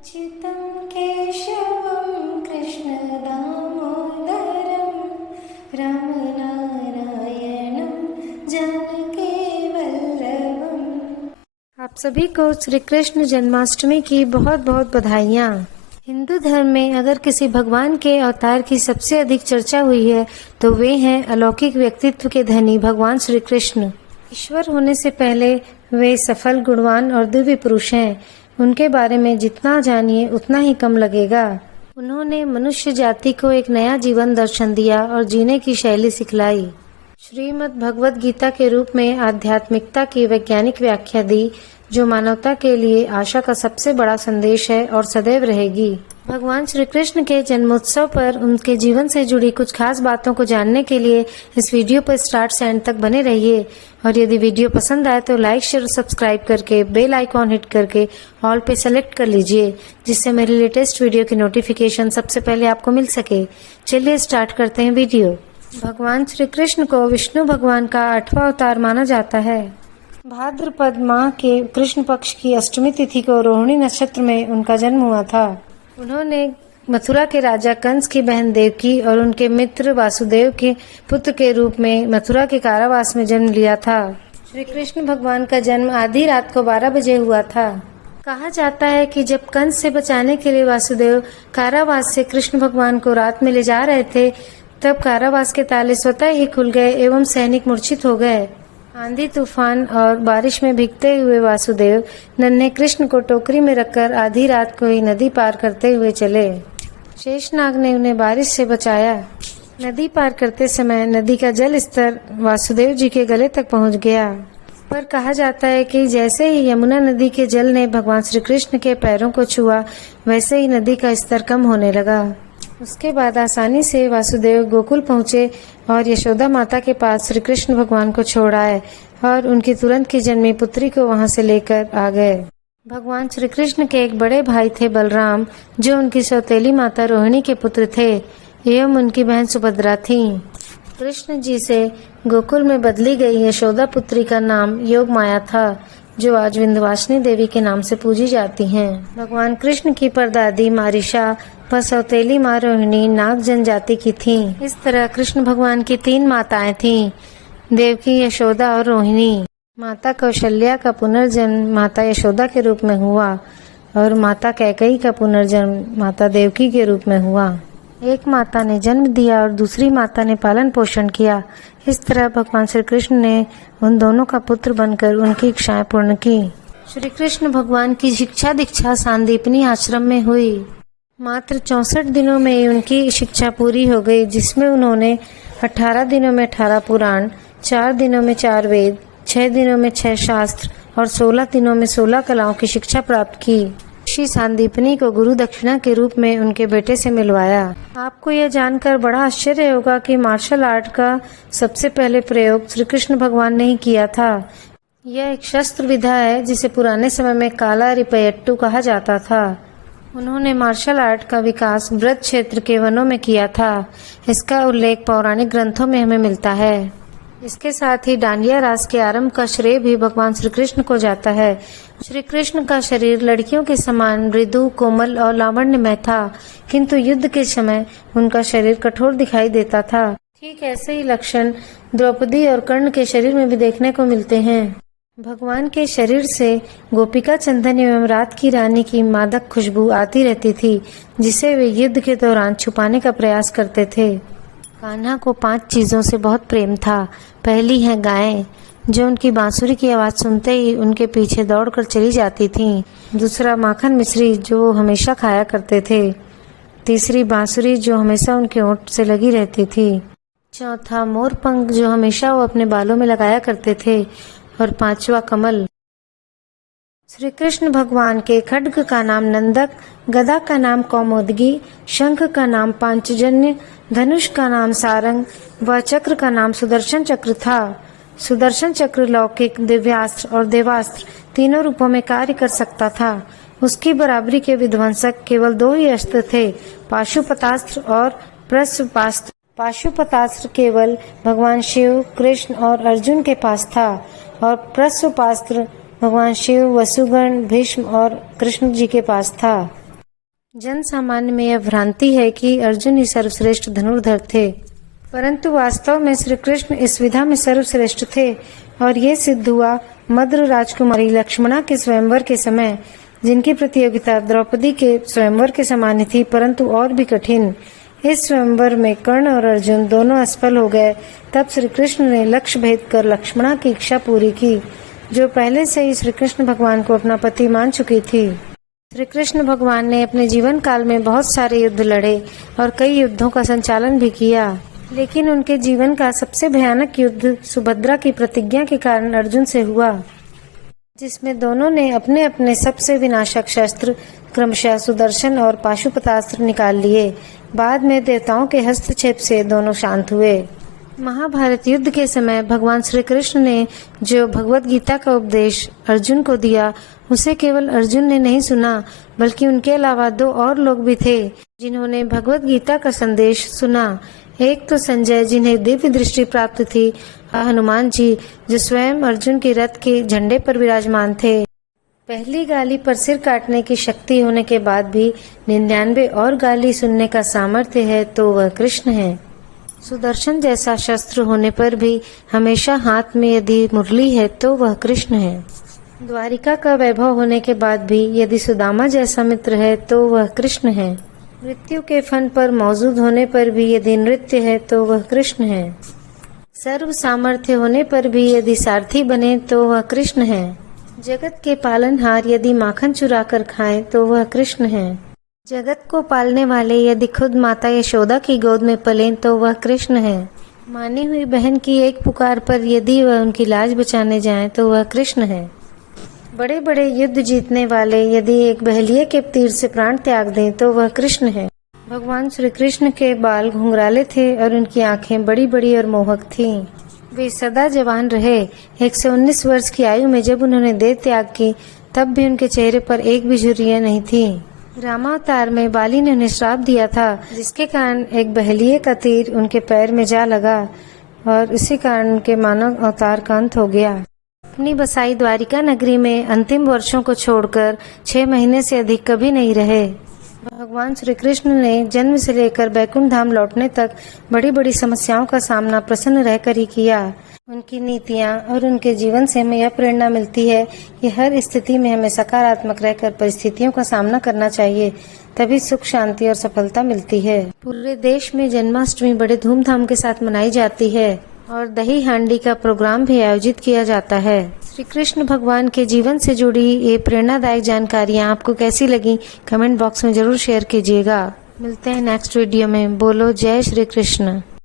अच्युतं केशवं कृष्णदामोदरं रामनारायणं जानकीवल्लभम्। आप सभी को श्री कृष्ण जन्माष्टमी की बहुत बहुत बधाइयाँ। हिंदू धर्म में अगर किसी भगवान के अवतार की सबसे अधिक चर्चा हुई है तो वे हैं अलौकिक व्यक्तित्व के धनी भगवान श्री कृष्ण। ईश्वर होने से पहले वे सफल, गुणवान और दिव्य पुरुष हैं। उनके बारे में जितना जानिए उतना ही कम लगेगा। उन्होंने मनुष्य जाति को एक नया जीवन दर्शन दिया और जीने की शैली सिखलाई। श्रीमद् भगवद गीता के रूप में आध्यात्मिकता की वैज्ञानिक व्याख्या दी, जो मानवता के लिए आशा का सबसे बड़ा संदेश है और सदैव रहेगी। भगवान श्री कृष्ण के जन्मोत्सव पर उनके जीवन से जुड़ी कुछ खास बातों को जानने के लिए इस वीडियो पर स्टार्ट से एंड तक बने रहिए। और यदि वीडियो पसंद आए तो लाइक, शेयर और सब्सक्राइब करके बेल आइकॉन हिट करके ऑल पे सेलेक्ट कर लीजिए, जिससे मेरी लेटेस्ट वीडियो की नोटिफिकेशन सबसे पहले आपको मिल सके। चलिए स्टार्ट करते हैं वीडियो। भगवान श्री कृष्ण को विष्णु भगवान का 8वां अवतार माना जाता है। भाद्रपद माह के कृष्ण पक्ष की अष्टमी तिथि को रोहिणी नक्षत्र में उनका जन्म हुआ था। उन्होंने मथुरा के राजा कंस की बहन देवकी और उनके मित्र वासुदेव के पुत्र के रूप में मथुरा के कारावास में जन्म लिया था। श्री कृष्ण भगवान का जन्म आधी रात को 12 बजे हुआ था। कहा जाता है कि जब कंस से बचाने के लिए वासुदेव कारावास से कृष्ण भगवान को रात में ले जा रहे थे, तब कारावास के ताले स्वतः ही खुल गए एवं सैनिक मूर्छित हो गए। आंधी, तूफान और बारिश में भीगते हुए वासुदेव नन्हे कृष्ण को टोकरी में रखकर आधी रात को ही नदी पार करते हुए चले। शेषनाग ने उन्हें बारिश से बचाया। नदी पार करते समय नदी का जल स्तर वासुदेव जी के गले तक पहुंच गया। पर कहा जाता है कि जैसे ही यमुना नदी के जल ने भगवान श्री कृष्ण के पैरों को छुआ, वैसे ही नदी का स्तर कम होने लगा। उसके बाद आसानी से वासुदेव गोकुल पहुँचे और यशोदा माता के पास श्री कृष्ण भगवान को छोड़ आए और उनकी तुरंत की जन्मी पुत्री को वहां से लेकर आ गए। भगवान श्री कृष्ण के एक बड़े भाई थे बलराम, जो उनकी सौतेली माता रोहिणी के पुत्र थे एवं उनकी बहन सुभद्रा थी। कृष्ण जी से गोकुल में बदली गई यशोदा पुत्री का नाम योग माया था, जो आज विंध्यवासिनी देवी के नाम से पूजी जाती हैं। भगवान कृष्ण की परदादी मारिशा व सौतेली माँ रोहिणी नाग जनजाति की थीं। इस तरह कृष्ण भगवान की 3 माताएं थीं, देवकी, यशोदा और रोहिणी। माता कौशल्या का पुनर्जन्म माता यशोदा के रूप में हुआ और माता कैकेयी का पुनर्जन्म माता देवकी के रूप में हुआ। एक माता ने जन्म दिया और दूसरी माता ने पालन पोषण किया। इस तरह भगवान श्री कृष्ण ने उन दोनों का पुत्र बनकर उनकी इच्छाएं पूर्ण की। श्री कृष्ण भगवान की शिक्षा दीक्षा सांदीपनी आश्रम में हुई। मात्र 64 दिनों में ही उनकी शिक्षा पूरी हो गई, जिसमें उन्होंने 18 दिनों में 18 पुराण, 4 दिनों में 4 वेद, 6 दिनों में 6 शास्त्र और 16 दिनों में 16 कलाओं की शिक्षा प्राप्त की। ऋषि सांदीपनी को गुरु दक्षिणा के रूप में उनके बेटे से मिलवाया। आपको यह जानकर बड़ा आश्चर्य होगा कि मार्शल आर्ट का सबसे पहले प्रयोग श्री कृष्ण भगवान ने ही किया था। यह एक शस्त्र विधा है जिसे पुराने समय में काला रिपयट्टू कहा जाता था। उन्होंने मार्शल आर्ट का विकास ब्रज क्षेत्र के वनों में किया था। इसका उल्लेख पौराणिक ग्रंथों में हमें मिलता है। इसके साथ ही डांडिया रास के आरंभ का श्रेय भी भगवान श्री कृष्ण को जाता है। श्री कृष्ण का शरीर लड़कियों के समान मृदु, कोमल और लावण्यमय था, किंतु युद्ध के समय उनका शरीर कठोर दिखाई देता था। ठीक ऐसे ही लक्षण द्रौपदी और कर्ण के शरीर में भी देखने को मिलते हैं। भगवान के शरीर से गोपिका चंदन एवं रात की रानी की मादक खुशबू आती रहती थी, जिसे वे युद्ध के दौरान छुपाने का प्रयास करते थे। कान्हा को 5 चीजों से बहुत प्रेम था। पहली है गायें, जो उनकी बांसुरी की आवाज सुनते ही उनके पीछे दौड़कर चली जाती थीं। दूसरा माखन मिश्री, जो वो हमेशा खाया करते थे। तीसरी बांसुरी, जो हमेशा उनके होंठ से लगी रहती थी। चौथा मोर पंख, जो हमेशा वो अपने बालों में लगाया करते थे। और 5वां कमल। श्री कृष्ण भगवान के खड्ग का नाम नंदक, गदा का नाम कौमोदगी, शंख का नाम पांचजन्य, धनुष का नाम सारंग व चक्र का नाम सुदर्शन चक्र था। सुदर्शन चक्र लौकिक, दिव्यास्त्र और देवास्त्र तीनों रूपों में कार्य कर सकता था। उसकी बराबरी के विध्वंसक केवल 2 ही अस्त्र थे, पाशुपतास्त्र और प्रस्वपास्त्र। पाशुपतास्त्र केवल भगवान शिव, कृष्ण और अर्जुन के पास था और प्रस्वपास्त्र भगवान शिव, वसुगण, भीष्म और कृष्ण जी के पास था। जन सामान्य में यह भ्रांति है कि अर्जुन ही सर्वश्रेष्ठ धनुर्धर थे, परंतु वास्तव में श्री कृष्ण इस विधा में सर्वश्रेष्ठ थे और ये सिद्ध हुआ मद्र राजकुमारी लक्ष्मणा के स्वयंवर के समय, जिनकी प्रतियोगिता द्रौपदी के स्वयंवर के समान ही थी, परंतु और भी कठिन। इस स्वयंवर में कर्ण और अर्जुन दोनों असफल हो गए। तब श्री कृष्ण ने लक्ष्य भेद कर लक्ष्मणा की इच्छा पूरी की, जो पहले से ही श्री कृष्ण भगवान को अपना पति मान चुकी थी। श्री कृष्ण भगवान ने अपने जीवन काल में बहुत सारे युद्ध लड़े और कई युद्धों का संचालन भी किया, लेकिन उनके जीवन का सबसे भयानक युद्ध सुभद्रा की प्रतिज्ञा के कारण अर्जुन से हुआ, जिसमें दोनों ने अपने अपने सबसे विनाशक शस्त्र क्रमशः सुदर्शन और पाशुपतास्त्र निकाल लिए। बाद में देवताओं के हस्तक्षेप से दोनों शांत हुए। महाभारत युद्ध के समय भगवान श्री कृष्ण ने जो भगवत गीता का उपदेश अर्जुन को दिया, उसे केवल अर्जुन ने नहीं सुना, बल्कि उनके अलावा 2 और लोग भी थे जिन्होंने भगवत गीता का संदेश सुना। एक तो संजय, जिन्हें दिव्य दृष्टि प्राप्त थी, हनुमान जी, जो स्वयं अर्जुन के रथ के झंडे पर विराजमान थे। पहली गाली पर सिर काटने की शक्ति होने के बाद भी 99 और गाली सुनने का सामर्थ्य है तो वह कृष्ण है। सुदर्शन जैसा शस्त्र होने पर भी हमेशा हाथ में यदि मुरली है तो वह कृष्ण है। द्वारिका का वैभव होने के बाद भी यदि सुदामा जैसा मित्र है तो वह कृष्ण है। मृत्यु के फन पर मौजूद होने पर भी यदि नृत्य है तो वह कृष्ण है। सर्व सामर्थ्य होने पर भी यदि सारथी बने तो वह कृष्ण है। जगत के पालनहार यदि माखन चुरा कर खाएं तो वह कृष्ण है। जगत को पालने वाले यदि खुद माता यशोदा की गोद में पलें तो वह कृष्ण है। मानी हुई बहन की एक पुकार पर यदि वह उनकी लाज बचाने जाएं तो वह कृष्ण है। बड़े बड़े युद्ध जीतने वाले यदि एक बहेलिये के तीर से प्राण त्याग दें तो वह कृष्ण है। भगवान श्री कृष्ण के बाल घुंघराले थे और उनकी आंखें बड़ी बड़ी और मोहक थीं। वे सदा जवान रहे। 119 वर्ष की आयु में जब उन्होंने देह त्याग की, तब भी उनके चेहरे पर एक भी झुर्रियां नहीं थी। रामावतार में बाली ने उन्हें श्राप दिया था, जिसके कारण एक बहेलिये का तीर उनके पैर में जा लगा और इसी कारण उनके मानव अवतार का अंत हो गया। अपनी बसाई द्वारिका नगरी में अंतिम वर्षों को छोड़कर 6 महीने से अधिक कभी नहीं रहे। भगवान श्री कृष्ण ने जन्म से लेकर बैकुंठ धाम लौटने तक बड़ी बड़ी समस्याओं का सामना प्रसन्न रहकर ही किया। उनकी नीतियाँ और उनके जीवन से हमें यह प्रेरणा मिलती है कि हर स्थिति में हमें सकारात्मक रहकर परिस्थितियों का सामना करना चाहिए, तभी सुख, शांति और सफलता मिलती है। पूरे देश में जन्माष्टमी बड़े धूमधाम के साथ मनाई जाती है और दही हांडी का प्रोग्राम भी आयोजित किया जाता है। श्री कृष्ण भगवान के जीवन से जुड़ी ये प्रेरणादायक जानकारियाँ आपको कैसी लगी, कमेंट बॉक्स में जरूर शेयर कीजिएगा। मिलते हैं नेक्स्ट वीडियो में। बोलो जय श्री कृष्ण।